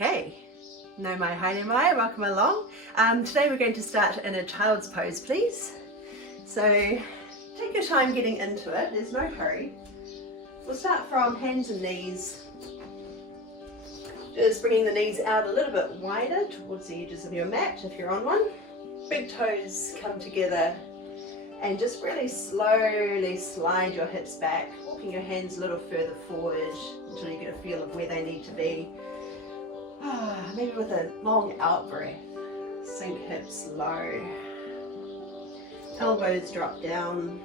Okay, no mai, haere mai, welcome along. Today we're going to start in a child's pose, please. So take your time getting into it, there's no hurry. We'll start from hands and knees. Just bringing the knees out a little bit wider towards the edges of your mat if you're on one. Big toes come together and just really slowly slide your hips back, walking your hands a little further forward until you get a feel of where they need to be. Maybe with a long out breath. Sink hips low. Elbows drop down.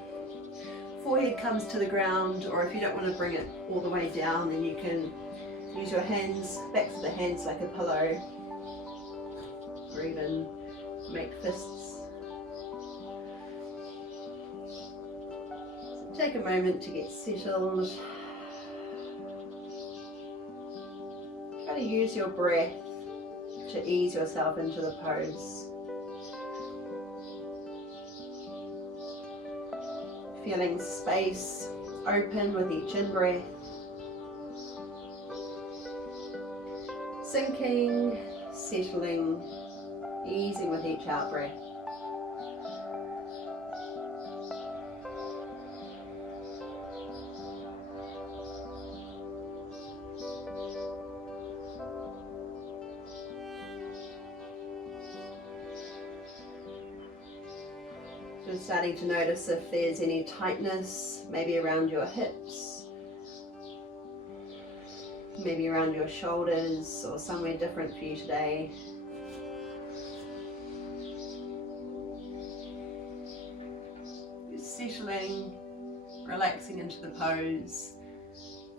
Forehead comes to the ground, or if you don't want to bring it all the way down, then you can use your hands, backs of the hands like a pillow, or even make fists. So take a moment to get settled. Try to use your breath to ease yourself into the pose. Feeling space open with each in-breath. Sinking, settling, easing with each out-breath. Just starting to notice if there's any tightness, maybe around your hips, maybe around your shoulders, or somewhere different for you today. Just settling, relaxing into the pose,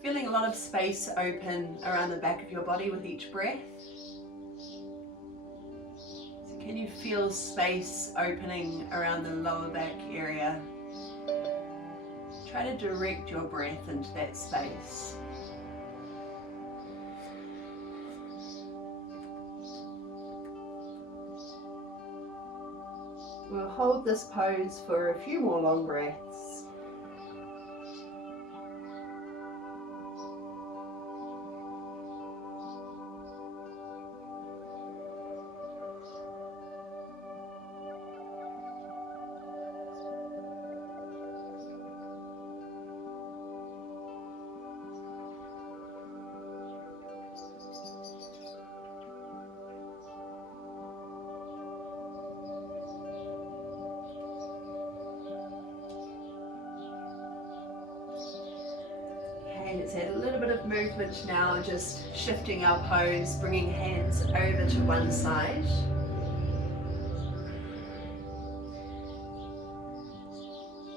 feeling a lot of space open around the back of your body with each breath. Can you feel space opening around the lower back area? Try to direct your breath into that space. We'll hold this pose for a few more long breaths. Let's add a little bit of movement now, just shifting our pose, bringing hands over to one side.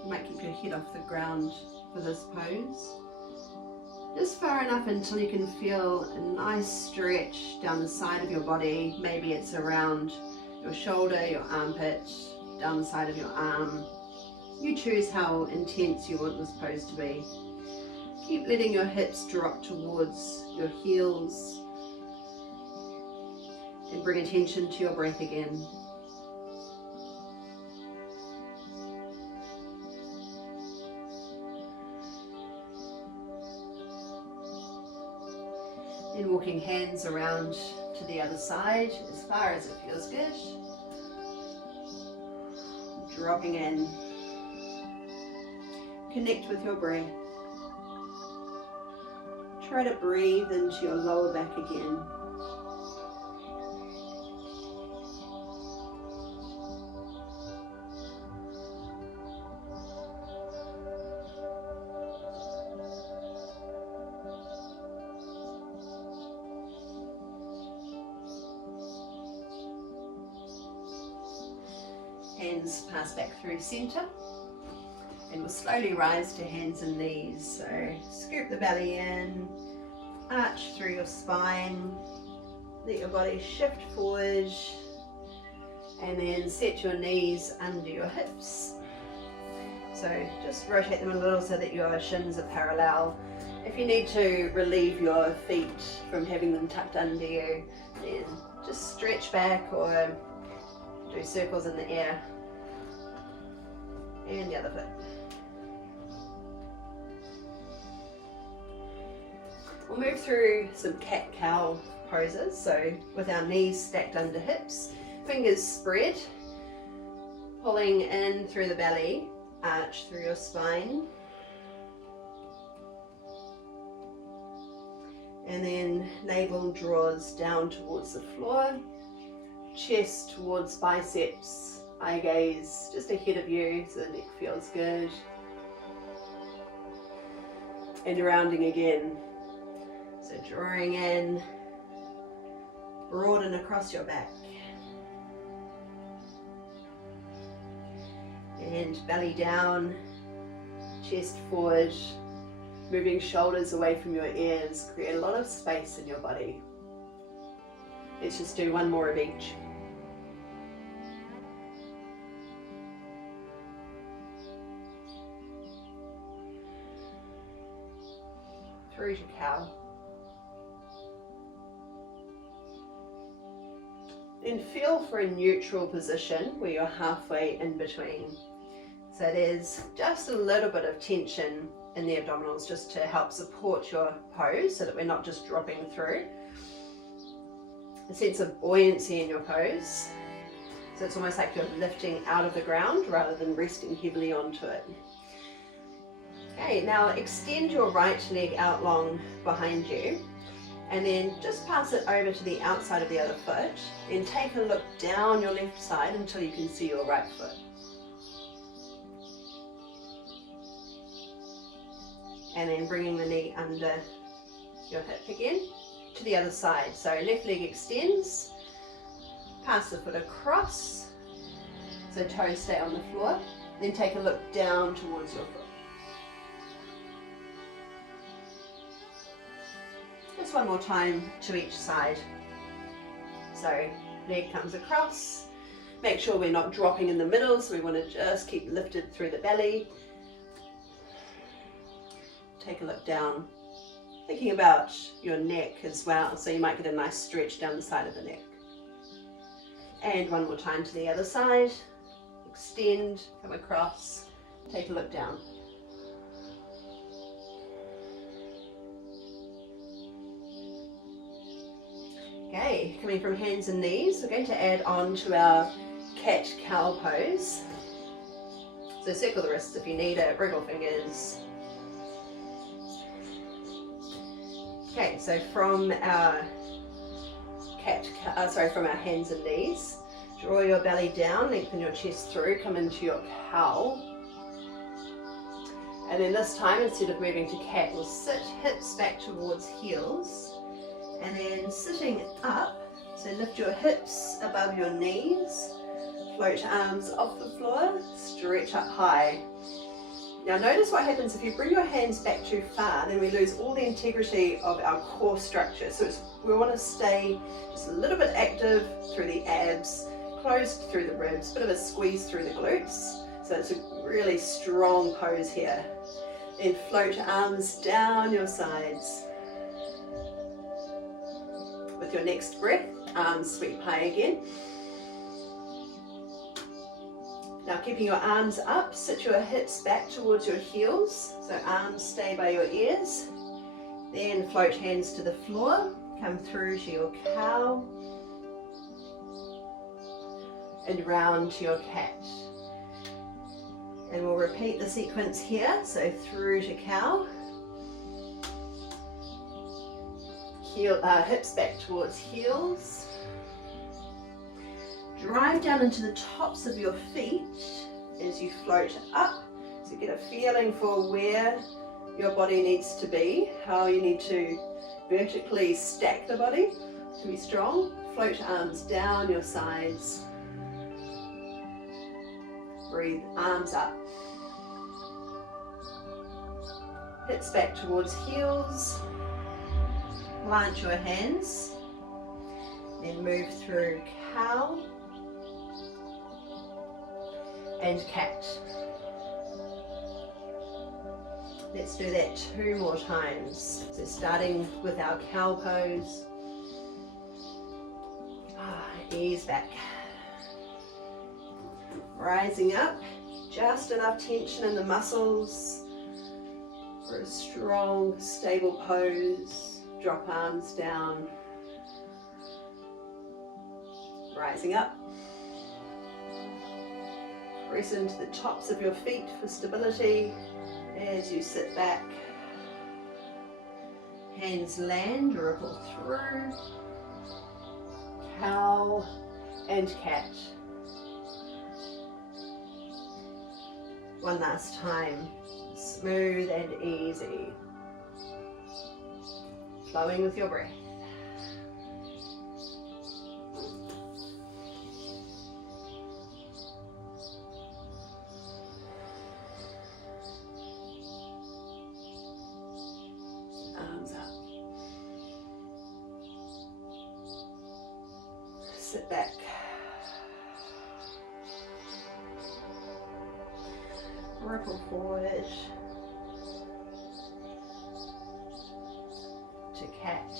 You might keep your head off the ground for this pose. Just far enough until you can feel a nice stretch down the side of your body. Maybe it's around your shoulder, your armpit, down the side of your arm. You choose how intense you want this pose to be. Keep letting your hips drop towards your heels and bring attention to your breath again. Then walking hands around to the other side as far as it feels good. Dropping in. Connect with your breath. Try to breathe into your lower back again. Hands pass back through center. And we'll slowly rise to hands and knees. So scoop the belly in, arch through your spine, let your body shift forward, and then set your knees under your hips. So just rotate them a little so that your shins are parallel. If you need to relieve your feet from having them tucked under you, then just stretch back or do circles in the air. And the other foot. We'll move through some cat-cow poses. So with our knees stacked under hips, fingers spread, pulling in through the belly, arch through your spine. And then navel draws down towards the floor, chest towards biceps, eye gaze just ahead of you so the neck feels good. And rounding again. So drawing in, broaden across your back. And belly down, chest forward, moving shoulders away from your ears, create a lot of space in your body. Let's just do one more of each. Through to cow. Then feel for a neutral position where you're halfway in between. So there's just a little bit of tension in the abdominals just to help support your pose so that we're not just dropping through. A sense of buoyancy in your pose. So it's almost like you're lifting out of the ground rather than resting heavily onto it. Okay, now extend your right leg out long behind you and then just pass it over to the outside of the other foot. Then take a look down your left side until you can see your right foot. And then bringing the knee under your hip again to the other side. So left leg extends, pass the foot across, so toes stay on the floor, then take a look down towards your foot. Just one more time to each side. So leg comes across, make sure we're not dropping in the middle, so we want to just keep lifted through the belly. Take a look down, thinking about your neck as well, so you might get a nice stretch down the side of the neck. And one more time to the other side, extend, come across, take a look down. Okay, coming from hands and knees, we're going to add on to our cat-cow pose. So circle the wrists if you need it, wriggle fingers. Okay, so from our from our hands and knees, draw your belly down, lengthen your chest through, come into your cow. And then this time, instead of moving to cat, we'll sit hips back towards heels. And then sitting up, so lift your hips above your knees, float arms off the floor, stretch up high. Now notice what happens if you bring your hands back too far, then we lose all the integrity of our core structure. So we want to stay just a little bit active through the abs, closed through the ribs, bit of a squeeze through the glutes. So it's a really strong pose here. Then float arms down your sides. With your next breath, arms sweep high again. Now keeping your arms up, sit your hips back towards your heels, so arms stay by your ears. Then float hands to the floor, come through to your cow, and round to your cat. And we'll repeat the sequence here, so through to cow, hips back towards heels. Drive down into the tops of your feet as you float up, so get a feeling for where your body needs to be, how you need to vertically stack the body to be strong. Float arms down your sides. Breathe, arms up. Hips back towards heels. Plant your hands. Then move through cow and cat. Let's do that 2 more times. So starting with our cow pose. Ease back. Rising up, just enough tension in the muscles for a strong, stable pose. Drop arms down. Rising up. Press into the tops of your feet for stability as you sit back. Hands land, ripple through. Cow and cat. One last time. Smooth and easy. Flowing with your breath. Arms up. Sit back. Ripple forward to cat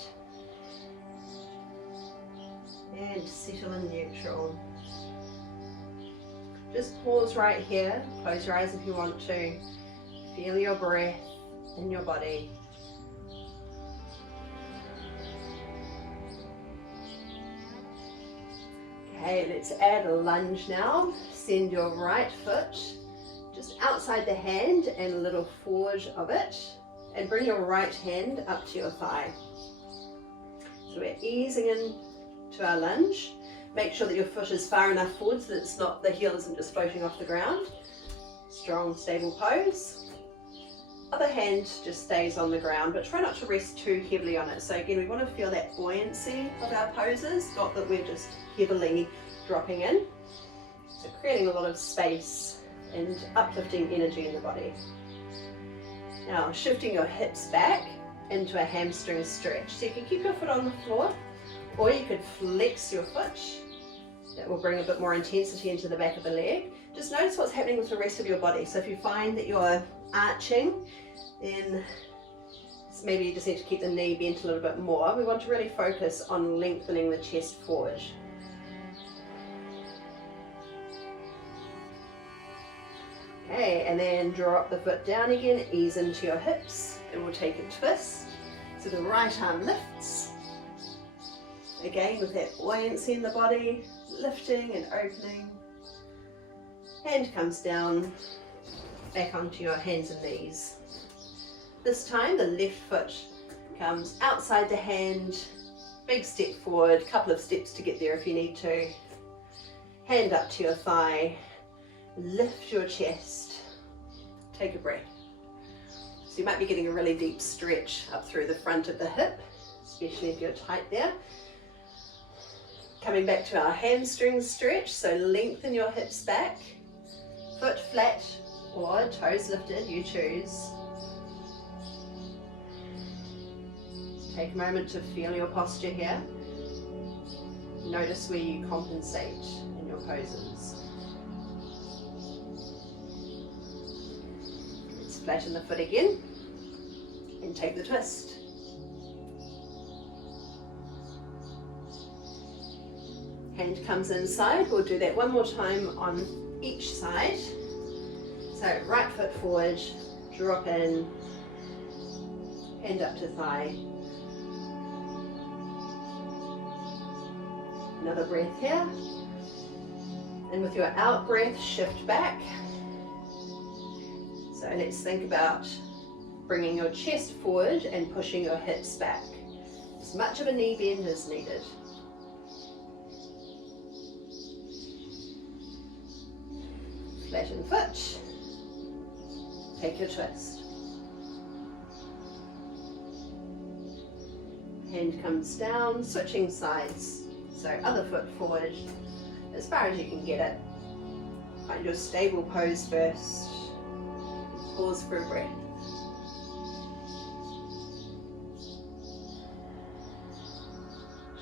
and settle in neutral. Just pause right here, close your eyes if you want to, feel your breath in your body. Okay, let's add a lunge now. Send your right foot just outside the hand and a little forward of it, and bring your right hand up to your thigh. So we're easing in to our lunge. Make sure that your foot is far enough forward so that it's not, the heel isn't just floating off the ground. Strong, stable pose. Other hand just stays on the ground, but try not to rest too heavily on it. So again, we want to feel that buoyancy of our poses, not that we're just heavily dropping in. So creating a lot of space and uplifting energy in the body. Now shifting your hips back into a hamstring stretch. So you can keep your foot on the floor, or you could flex your foot. That will bring a bit more intensity into the back of the leg. Just notice what's happening with the rest of your body. So if you find that you're arching, then maybe you just need to keep the knee bent a little bit more. We want to really focus on lengthening the chest forward. Okay, and then draw up the foot down again, ease into your hips, and we'll take a twist. So the right arm lifts. Again, with that buoyancy in the body, lifting and opening. Hand comes down, back onto your hands and knees. This time, the left foot comes outside the hand, big step forward, couple of steps to get there if you need to. Hand up to your thigh. Lift your chest, take a breath. So you might be getting a really deep stretch up through the front of the hip, especially if you're tight there. Coming back to our hamstring stretch, so lengthen your hips back, foot flat or toes lifted, you choose. Take a moment to feel your posture here. Notice where you compensate in your poses. Flatten the foot again and take the twist. Hand comes inside. We'll do that one more time on each side. So right foot forward, drop in, hand up to thigh. Another breath here. And with your out breath, shift back. So let's think about bringing your chest forward and pushing your hips back. As much of a knee bend as needed. Flatten foot. Take your twist. Hand comes down, switching sides. So other foot forward as far as you can get it. Find your stable pose first. Pause for a breath.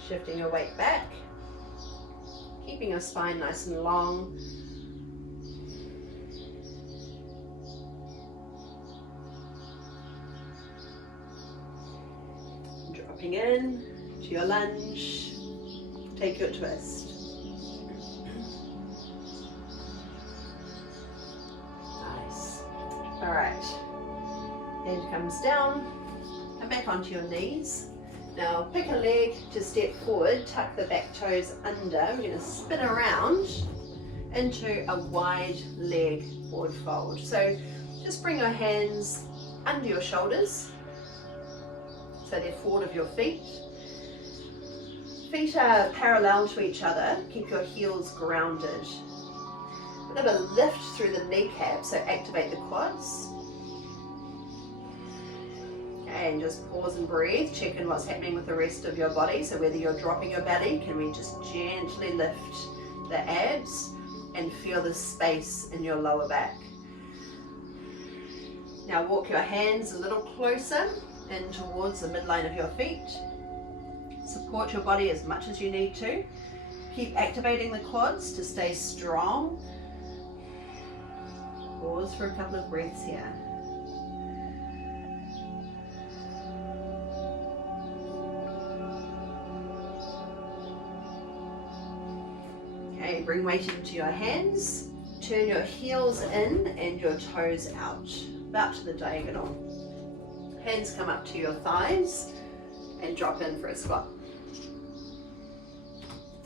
Shifting your weight back, keeping your spine nice and long. Dropping in to your lunge, take your twist. All right, hand comes down and back onto your knees. Now pick a leg to step forward, tuck the back toes under. We're going to spin around into a wide leg forward fold. So just bring your hands under your shoulders, so they're forward of your feet. Feet are parallel to each other. Keep your heels grounded. A bit of a lift through the kneecap, so activate the quads. Okay, and just pause and breathe. Check in what's happening with the rest of your body. So whether you're dropping your belly, can we just gently lift the abs and feel the space in your lower back. Now walk your hands a little closer in towards the midline of your feet. Support your body as much as you need to. Keep activating the quads to stay strong. Pause for a couple of breaths here. Okay, bring weight into your hands. Turn your heels in and your toes out, about to the diagonal. Hands come up to your thighs and drop in for a squat.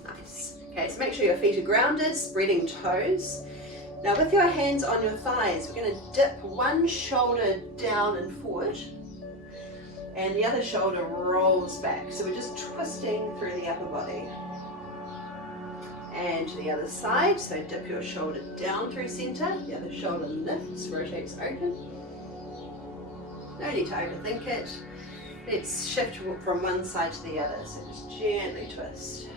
Nice. Okay, so make sure your feet are grounded, spreading toes. Now with your hands on your thighs, we're going to dip one shoulder down and forward, and the other shoulder rolls back. So we're just twisting through the upper body. And to the other side, so dip your shoulder down through center, the other shoulder lifts, rotates open. No need to overthink it. Let's shift from one side to the other, so just gently twist.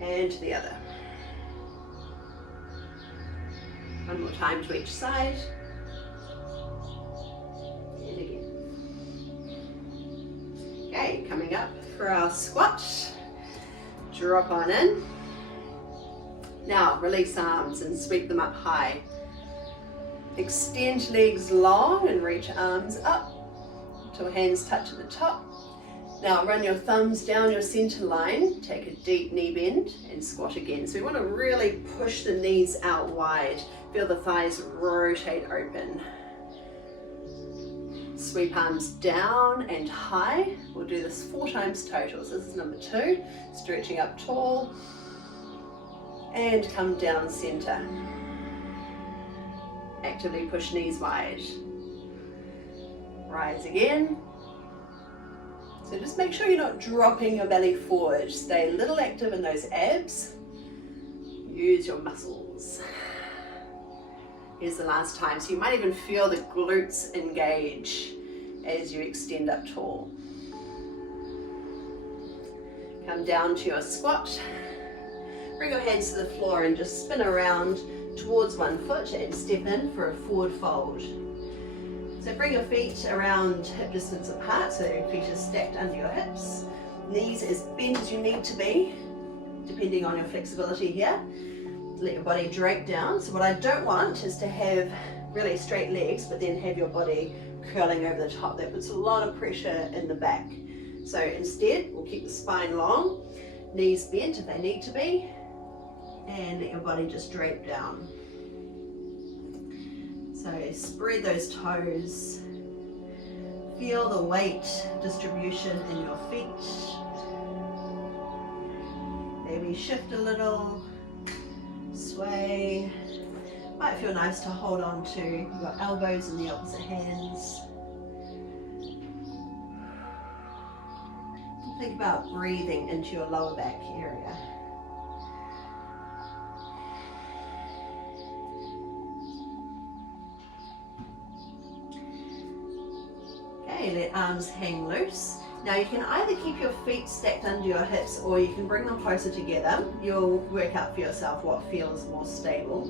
And to the other. One more time to each side. And again. Okay, coming up for our squat. Drop on in. Now release arms and sweep them up high. Extend legs long and reach arms up until hands touch at the top. Now run your thumbs down your center line, take a deep knee bend and squat again. So we want to really push the knees out wide. Feel the thighs rotate open. Sweep arms down and high. We'll do this 4 times total. So this is number 2. Stretching up tall and come down center. Actively push knees wide. Rise again. So just make sure you're not dropping your belly forward. Stay a little active in those abs. Use your muscles. Here's the last time. So you might even feel the glutes engage as you extend up tall. Come down to your squat. Bring your hands to the floor and just spin around towards one foot and step in for a forward fold. So bring your feet around hip distance apart, so your feet are stacked under your hips. Knees as bent as you need to be, depending on your flexibility here. Let your body drape down. So what I don't want is to have really straight legs, but then have your body curling over the top. That puts a lot of pressure in the back. So instead, we'll keep the spine long, knees bent if they need to be, and let your body just drape down. So spread those toes. Feel the weight distribution in your feet. Maybe shift a little, sway. Might feel nice to hold on to your elbows in the opposite hands. Think about breathing into your lower back area. Okay, let arms hang loose. Now you can either keep your feet stacked under your hips or you can bring them closer together. You'll work out for yourself what feels more stable.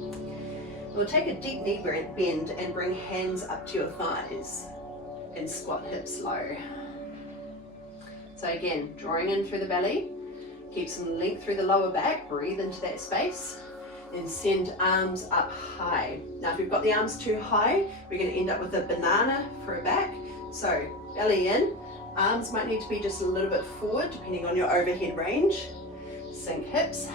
We'll take a deep knee bend and bring hands up to your thighs and squat hips low. So again, drawing in through the belly, keep some length through the lower back, breathe into that space, and send arms up high. Now if you've got the arms too high, we're going to end up with a banana for a back. So belly in, arms might need to be just a little bit forward depending on your overhead range. Sink hips.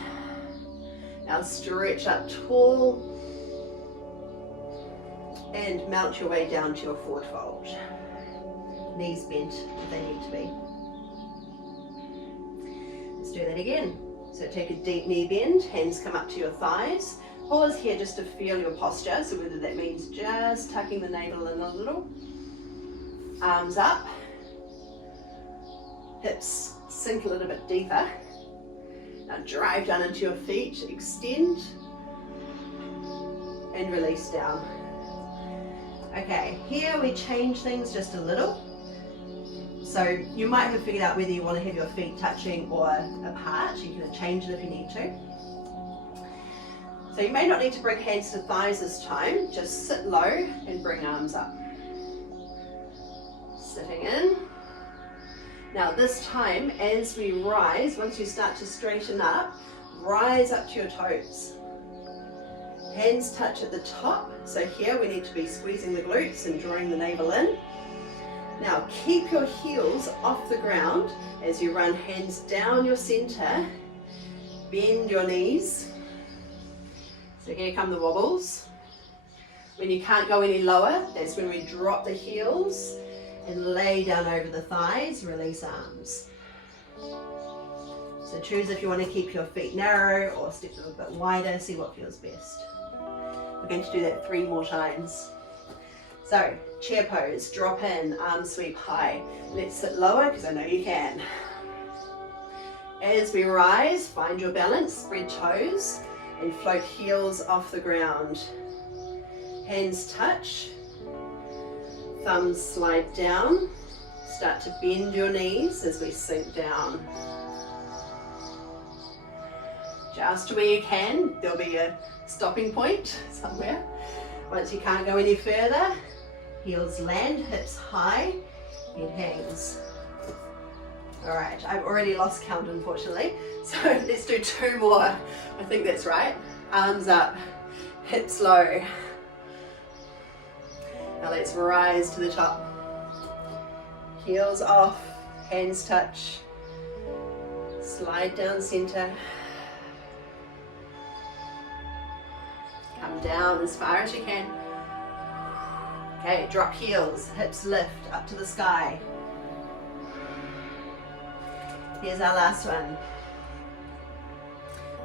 Now stretch up tall and mount your way down to your forward fold. Knees bent if they need to be. do that again. So take a deep knee bend, hands come up to your thighs. Pause here just to feel your posture, so whether that means just tucking the navel in a little. Arms up. Hips sink a little bit deeper. Now drive down into your feet, extend, and release down. Okay, here we change things just a little. So you might have figured out whether you want to have your feet touching or apart. You can change it if you need to. So you may not need to bring hands to thighs this time. Just sit low and bring arms up. Sitting in. Now this time, as we rise, once you start to straighten up, rise up to your toes. Hands touch at the top. So here we need to be squeezing the glutes and drawing the navel in. Now keep your heels off the ground as you run hands down your center. Bend your knees. So here come the wobbles. When you can't go any lower, that's when we drop the heels and lay down over the thighs, release arms. So choose if you want to keep your feet narrow or step a little bit wider, see what feels best. We're going to do that 3 more times. So, chair pose, drop in, arms sweep high. Let's sit lower because I know you can. As we rise, find your balance, spread toes and float heels off the ground. Hands touch, thumbs slide down. Start to bend your knees as we sink down. Just where you can, there'll be a stopping point somewhere. Once you can't go any further, heels land, hips high, head hangs. All right, I've already lost count unfortunately, so let's do 2 more. I think that's right. Arms up, hips low. Now let's rise to the top. Heels off, hands touch. Slide down center. Come down as far as you can. Okay, drop heels, hips lift up to the sky. Here's our last one.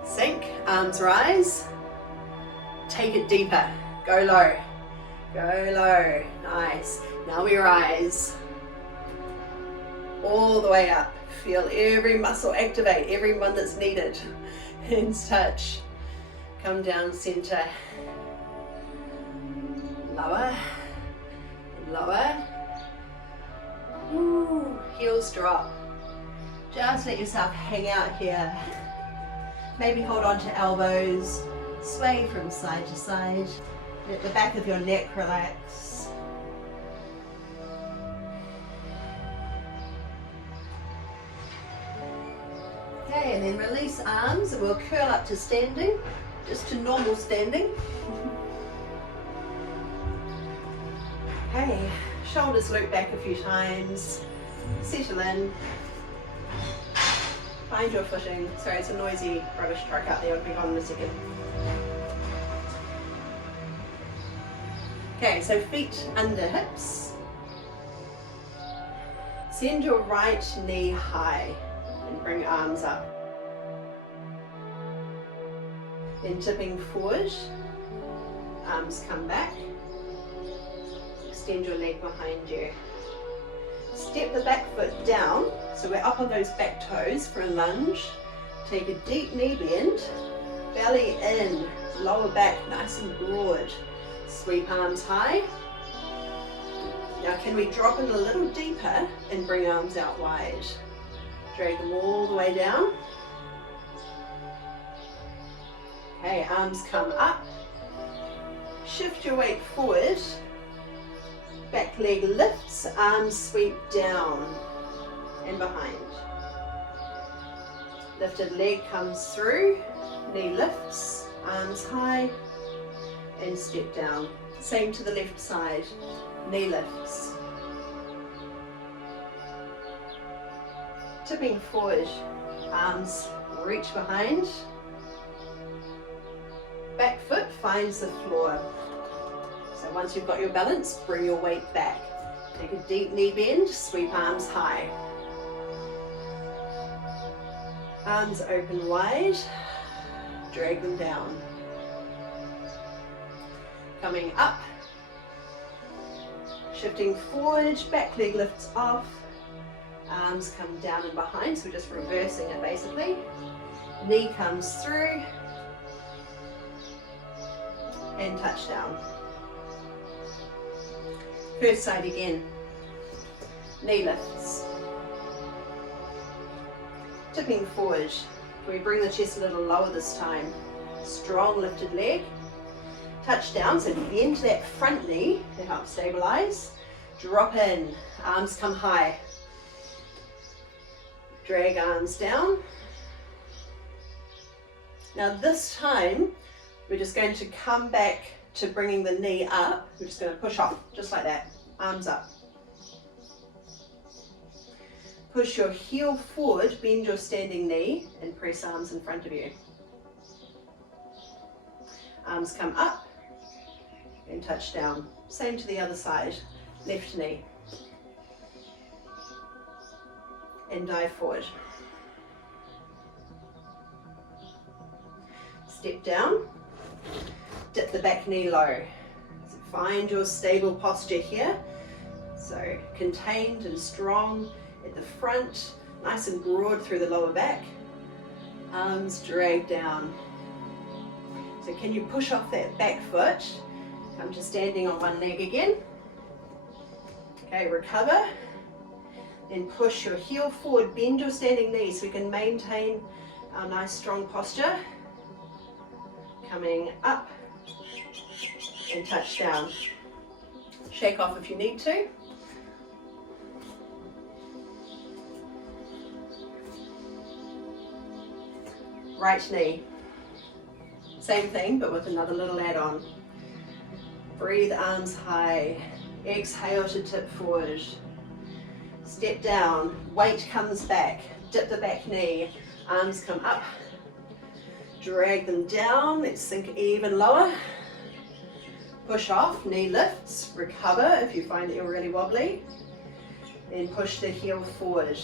Sink, arms rise. Take it deeper, go low. Go low, nice. Now we rise. All the way up. Feel every muscle activate, every one that's needed. Hands touch. Come down center. Lower. And lower. Ooh, heels drop. Just let yourself hang out here. Maybe hold on to elbows. Sway from side to side. Let the back of your neck relax. Okay, and then release arms and we'll curl up to standing, just to normal standing. Okay, shoulders loop back a few times, settle in, find your footing. Sorry, it's a noisy rubbish truck out there, I'll be gone in a second. Okay, so feet under hips. Send your right knee high and bring arms up. Then tipping forward, arms come back. Extend your leg behind you. Step the back foot down, so we're up on those back toes for a lunge. Take a deep knee bend, belly in, lower back nice and broad. Sweep arms high. Now can we drop in a little deeper and bring arms out wide? Drag them all the way down. Okay, arms come up. Shift your weight forward. Back leg lifts, arms sweep down and behind. Lifted leg comes through, knee lifts, arms high, and step down. Same to the left side, knee lifts. Tipping forward, arms reach behind. Back foot finds the floor. So once you've got your balance, bring your weight back. Take a deep knee bend, sweep arms high. Arms open wide, drag them down. Coming up, shifting forward, back leg lifts off, arms come down and behind, so we're just reversing it basically. Knee comes through, and touch down. First side again, knee lifts. Tipping forward, can we bring the chest a little lower this time? Strong lifted leg. Touch down, so bend that front knee to help stabilize. Drop in, arms come high. Drag arms down. Now this time, we're just going to come back to bringing the knee up. We're just going to push off, just like that, arms up. Push your heel forward, bend your standing knee, and press arms in front of you. Arms come up and touch down. Same to the other side, left knee. And dive forward. Step down, dip the back knee low. So find your stable posture here. So contained and strong at the front, nice and broad through the lower back. Arms drag down. So can you push off that back foot? Come to standing on one leg again. Okay, recover. Then push your heel forward, bend your standing knee so we can maintain our nice strong posture. Coming up and touch down. Shake off if you need to. Right knee. Same thing, but with another little add-on. Breathe arms high. Exhale to tip forward. Step down. Weight comes back. Dip the back knee. Arms come up. Drag them down. Let's sink even lower. Push off. Knee lifts. Recover if you find that you're really wobbly. Then push the heel forward.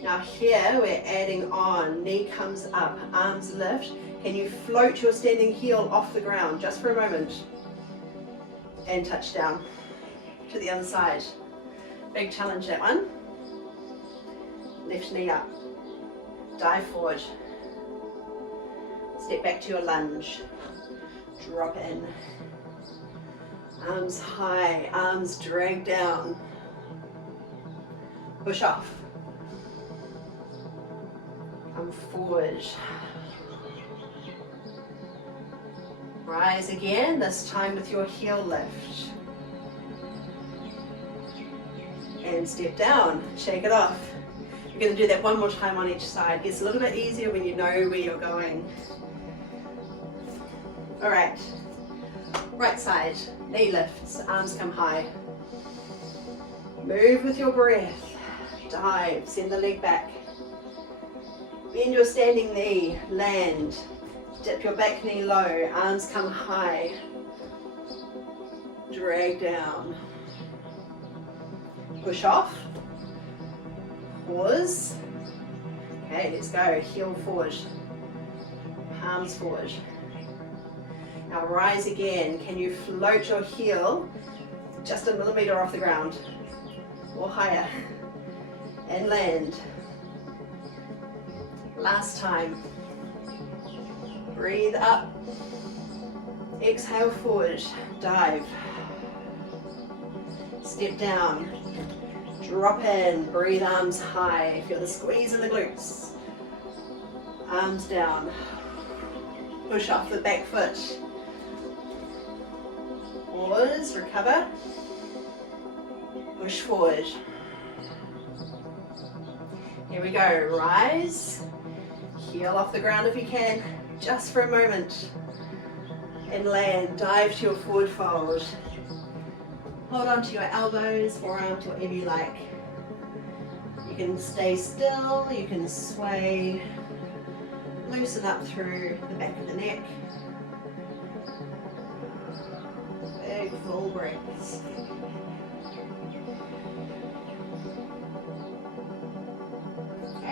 Now here we're adding on. Knee comes up. Arms lift. Can you float your standing heel off the ground just for a moment? And touch down to the other side. Big challenge, that one. Left knee up. Dive forward. Step back to your lunge. Drop in. Arms high. Arms drag down. Push off. Come forward. Rise again, this time with your heel lift. And step down, shake it off. You're going to do that one more time on each side. It gets a little bit easier when you know where you're going. All right, right side, knee lifts, arms come high. Move with your breath, dive, send the leg back. Bend your standing knee, land. Dip your back knee low, arms come high. Drag down. Push off. Pause. Okay, let's go. Heel forward. Palms forward. Now rise again. Can you float your heel just a millimeter off the ground or higher? And land. Last time. Breathe up. Exhale forward. Dive. Step down. Drop in. Breathe arms high. Feel the squeeze in the glutes. Arms down. Push off the back foot. Pause. Recover. Push forward. Here we go. Rise. Heel off the ground if you can. Just for a moment. And land. Dive to your forward fold. Hold on to your elbows, forearms, whatever you like. You can stay still, you can sway, loosen up through the back of the neck. Big full breaths.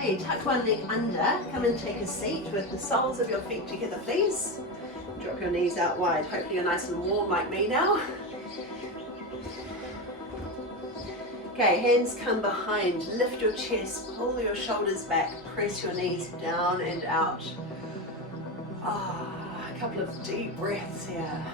Okay, tuck one leg under. Come and take a seat with the soles of your feet together, please. Drop your knees out wide. Hopefully you're nice and warm like me now. Okay, hands come behind. Lift your chest, pull your shoulders back, press your knees down and out. A couple of deep breaths here.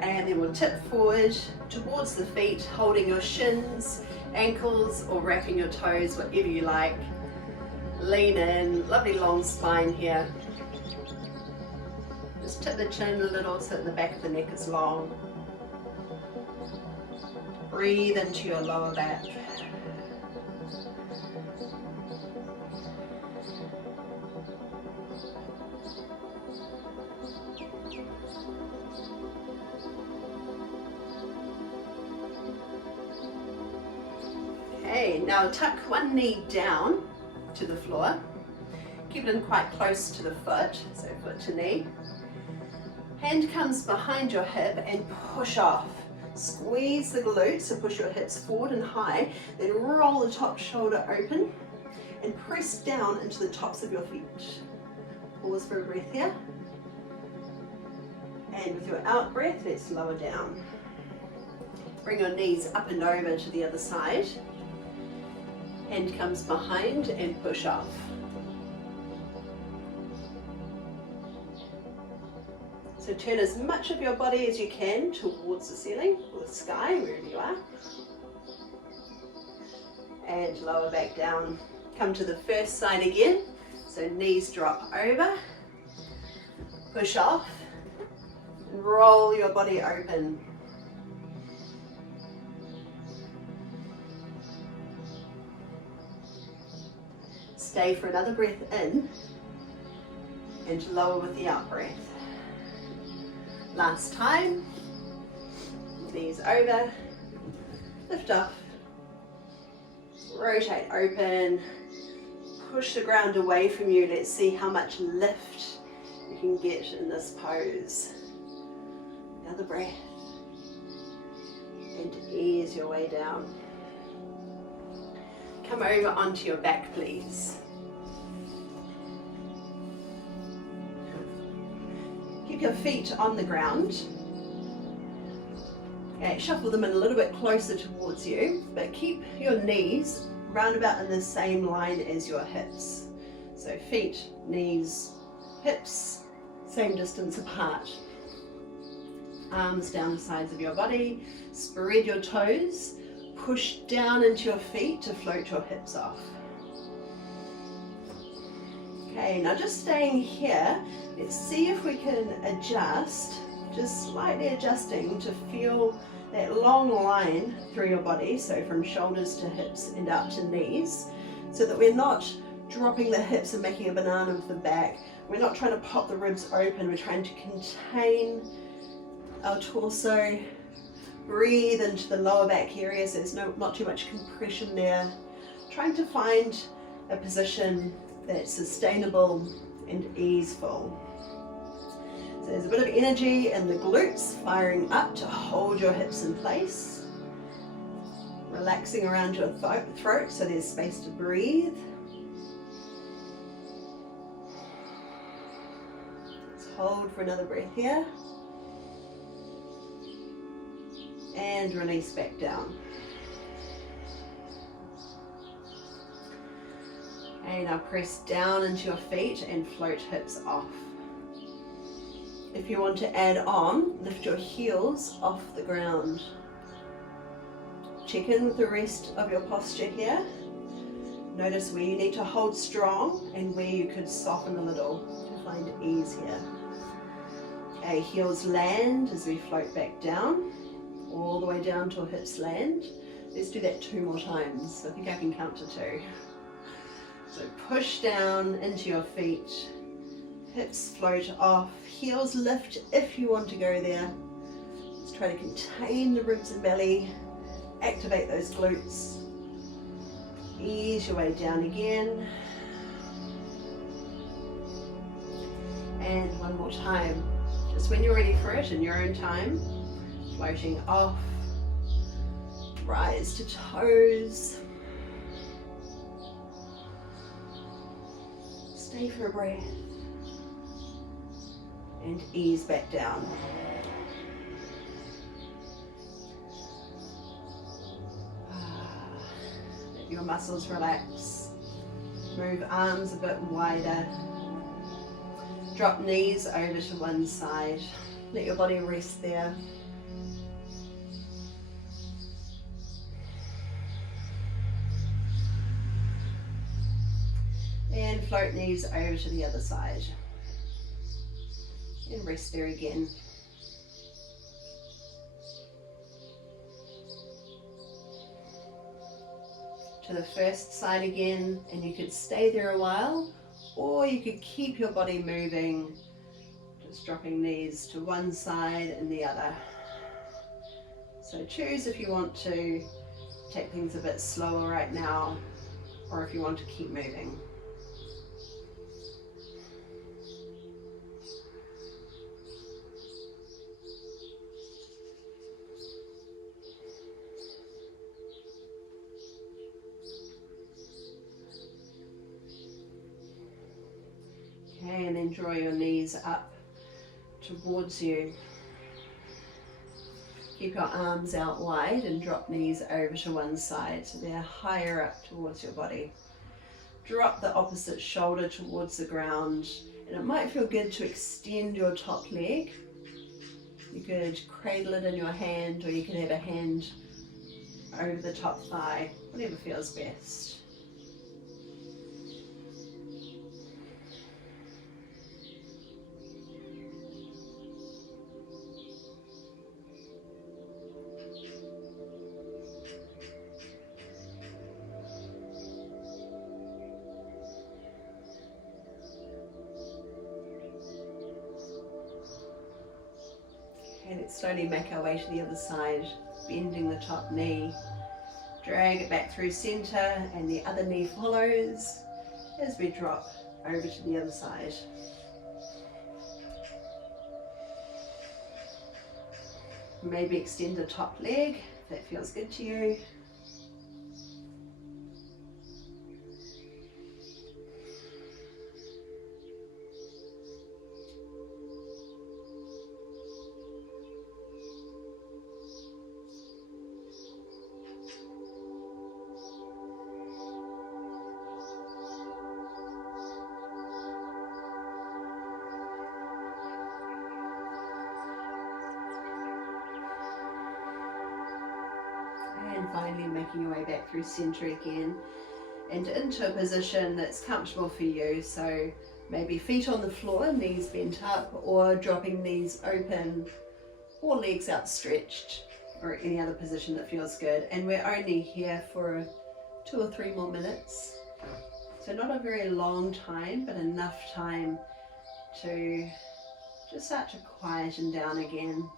And then we'll tip forward towards the feet, holding your shins, ankles, or wrapping your toes, whatever you like. Lean in, lovely long spine here. Just tip the chin a little so that the back of the neck is long. Breathe into your lower back. Okay, now tuck one knee down to the floor. Keep it in quite close to the foot, so foot to knee. Hand comes behind your hip and push off. Squeeze the glutes, so push your hips forward and high, then roll the top shoulder open and press down into the tops of your feet. Pause for a breath here. And with your out breath, let's lower down. Bring your knees up and over to the other side. Hand comes behind and push off. So turn as much of your body as you can towards the ceiling or the sky, wherever you are. And lower back down. Come to the first side again. So knees drop over. Push off. And roll your body open. Stay for another breath in and lower with the out breath. Last time. Knees over. Lift off. Rotate open. Push the ground away from you. Let's see how much lift you can get in this pose. Another breath. And ease your way down. Come over onto your back, please. Keep your feet on the ground. Okay, shuffle them in a little bit closer towards you, but keep your knees round about in the same line as your hips. So feet, knees, hips, same distance apart. Arms down the sides of your body. Spread your toes. Push down into your feet to float your hips off. Okay, now just staying here, let's see if we can adjust, just slightly adjusting to feel that long line through your body, so from shoulders to hips and out to knees, so that we're not dropping the hips and making a banana with the back. We're not trying to pop the ribs open, we're trying to contain our torso. Breathe into the lower back area so there's not too much compression there. Trying to find a position that's sustainable and easeful. So there's a bit of energy in the glutes firing up to hold your hips in place. Relaxing around your throat so there's space to breathe. Let's hold for another breath here. And release back down. Okay, now press down into your feet and float hips off. If you want to add on, lift your heels off the ground. Check in with the rest of your posture here. Notice where you need to hold strong and where you could soften a little to find ease here. Okay, heels land as we float back down. All the way down till hips land. Let's do that 2 more times. I think I can count to 2. So push down into your feet. Hips float off. Heels lift if you want to go there. Let's try to contain the ribs and belly. Activate those glutes. Ease your way down again. And one more time. Just when you're ready for it in your own time. Floating off Rise to toes. Stay for a breath. And ease back down. Let your muscles relax. Move arms a bit wider. Drop knees over to one side. Let your body rest there. And float knees over to the other side. And rest there again. To the first side again, and you could stay there a while, or you could keep your body moving, just dropping knees to one side and the other. So choose if you want to take things a bit slower right now, or if you want to keep moving. Okay, and then draw your knees up towards you. Keep your arms out wide and drop knees over to one side so they're higher up towards your body. Drop the opposite shoulder towards the ground, and it might feel good to extend your top leg. You could cradle it in your hand, or you could have a hand over the top thigh, whatever feels best. Okay, let's slowly make our way to the other side, bending the top knee. Drag it back through center, and the other knee follows as we drop over to the other side. Maybe extend the top leg if that feels good to you. And finally making your way back through center again and into a position that's comfortable for you. So maybe feet on the floor, knees bent up, or dropping knees open, or legs outstretched, or any other position that feels good. And we're only here for 2 or 3 more minutes. So not a very long time, but enough time to just start to quieten down again.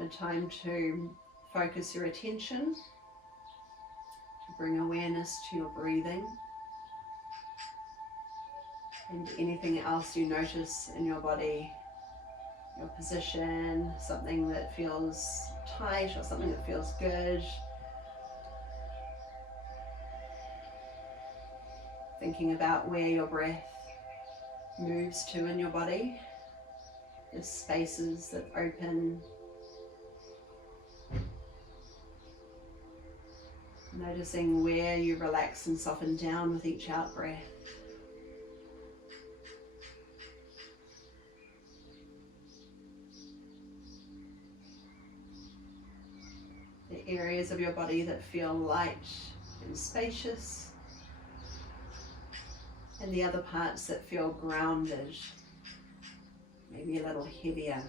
A time to focus your attention, to bring awareness to your breathing and anything else you notice in your body, your position, something that feels tight or something that feels good. Thinking about where your breath moves to in your body, the spaces that open. Noticing where you relax and soften down with each out breath. The areas of your body that feel light and spacious, and the other parts that feel grounded, maybe a little heavier.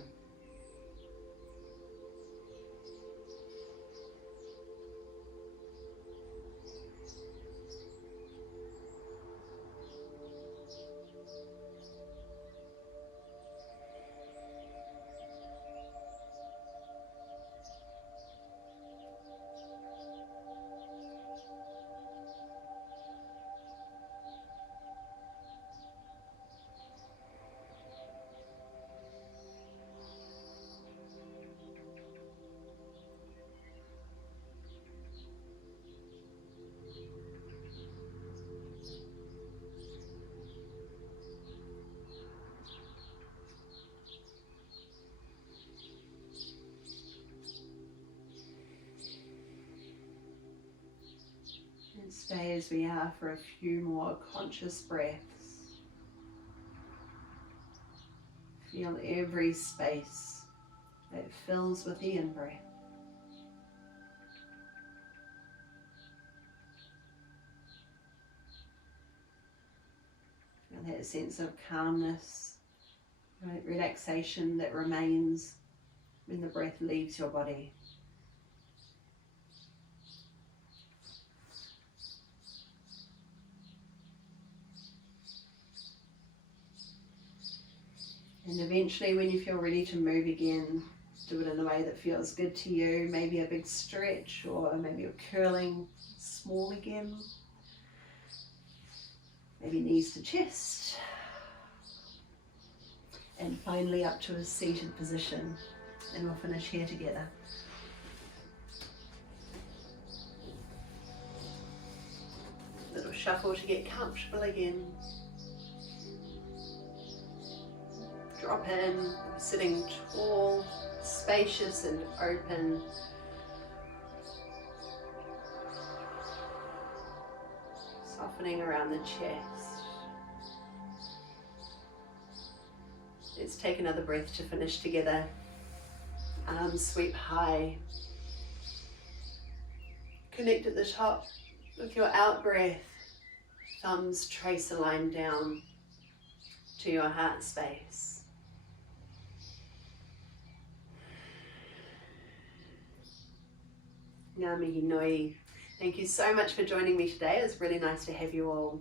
stay as we are for a few more conscious breaths. Feel every space that fills with the in-breath. Feel that sense of calmness, relaxation that remains when the breath leaves your body. And eventually, when you feel ready to move again, do it in a way that feels good to you. Maybe a big stretch, or maybe you're curling small again. Maybe knees to chest. And finally up to a seated position. And we'll finish here together. Little shuffle to get comfortable again. Drop in, sitting tall, spacious and open. Softening around the chest. Let's take another breath to finish together. Arms sweep high. Connect at the top with your out breath. Thumbs trace a line down to your heart space. Ngā mihi nui. Thank you so much for joining me today. It was really nice to have you all.